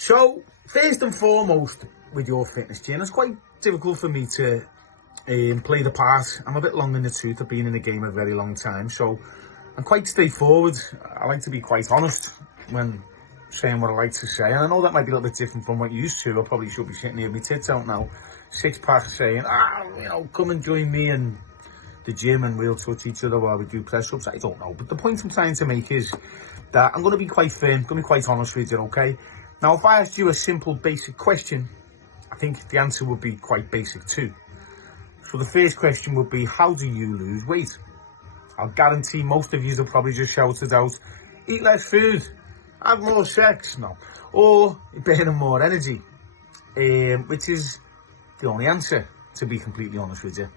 So, first and foremost, with your fitness gym, it's quite difficult for me to play the part. I'm a bit long in the tooth. I've been in the game a very long time, so I'm quite straightforward. I like to be quite honest when saying what I like to say, and I know that might be a little bit different from what you used to. I probably should be sitting here with my tits out now, 6-pack, saying, come and join me in the gym and we'll touch each other while we do press-ups. I don't know, but the point I'm trying to make is that I'm going to be quite firm, going to be quite honest with you, okay? Now, if I asked you a simple, basic question, I think the answer would be quite basic too. So the first question would be, how do you lose weight? I'll guarantee most of you have probably just shouted out, eat less food, have more sex, no, or burning more energy, which is the only answer, to be completely honest with you.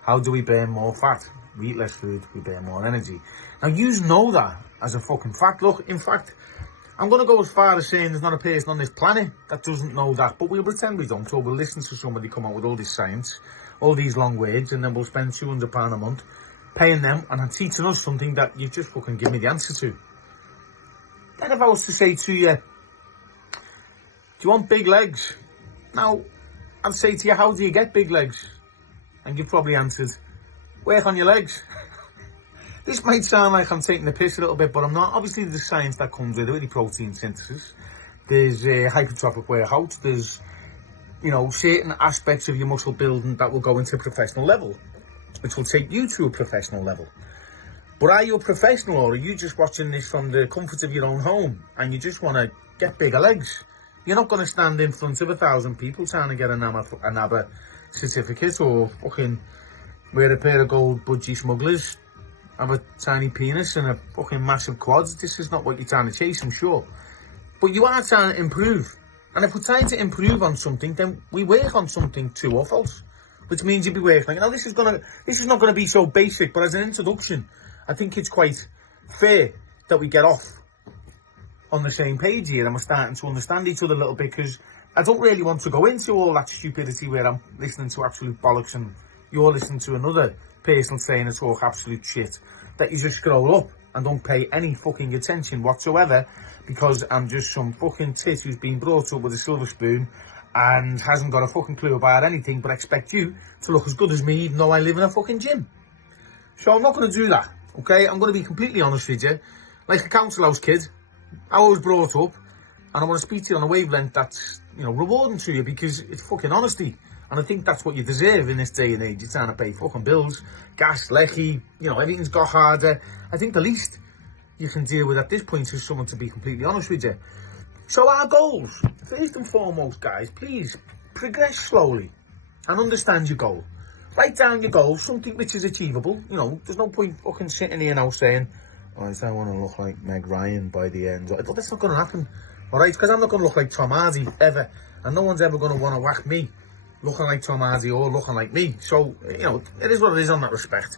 How do we burn more fat? We eat less food, we burn more energy. Now, you know that as a fucking fact. Look, in fact, I'm going to go as far as saying there's not a person on this planet that doesn't know that, but we'll pretend we don't, or we'll listen to somebody come out with all this science, all these long words, and then we'll spend £200 a month paying them and teaching us something that you just fucking give me the answer to. Then if I was to say to you, do you want big legs? Now, I'd say to you, how do you get big legs? And you probably answered, work on your legs. This might sound like I'm taking the piss a little bit, but I'm not. Obviously, there's science that comes with it, the protein synthesis. There's hypertrophic workout. There's, certain aspects of your muscle building that will go into a professional level, which will take you to a professional level. But are you a professional, or are you just watching this from the comfort of your own home and you just want to get bigger legs? You're not going to stand in front of 1,000 people trying to get a NABA certificate, or fucking wear a pair of gold budgie smugglers, have a tiny penis and a fucking massive quads. This is not what you're trying to chase, I'm sure. But you are trying to improve. And if we're trying to improve on something, then we work on something true or false, which means you'll be working. Now, this is not going to be so basic, but as an introduction, I think it's quite fair that we get off on the same page here and we're starting to understand each other a little bit, because I don't really want to go into all that stupidity where I'm listening to absolute bollocks and you're listening to another person saying it's all absolute shit, that you just scroll up and don't pay any fucking attention whatsoever because I'm just some fucking tit who's been brought up with a silver spoon and hasn't got a fucking clue about anything, but expect you to look as good as me even though I live in a fucking gym. So I'm not going to do that, okay? I'm going to be completely honest with you. Like a council house kid, I was brought up, and I want to speak to you on a wavelength that's, rewarding to you, because it's fucking honesty. And I think that's what you deserve in this day and age. You're trying to pay fucking bills, gas, lecky, everything's got harder. I think the least you can deal with at this point is someone to be completely honest with you. So our goals, first and foremost, guys, please progress slowly and understand your goal. Write down your goals, something which is achievable. There's no point fucking sitting here now saying, I want to look like Meg Ryan by the end. That's not going to happen, all right? Because I'm not going to look like Tom Hardy ever, and no one's ever going to want to whack me looking like Tom Hardy or looking like me. So, it is what it is on that respect.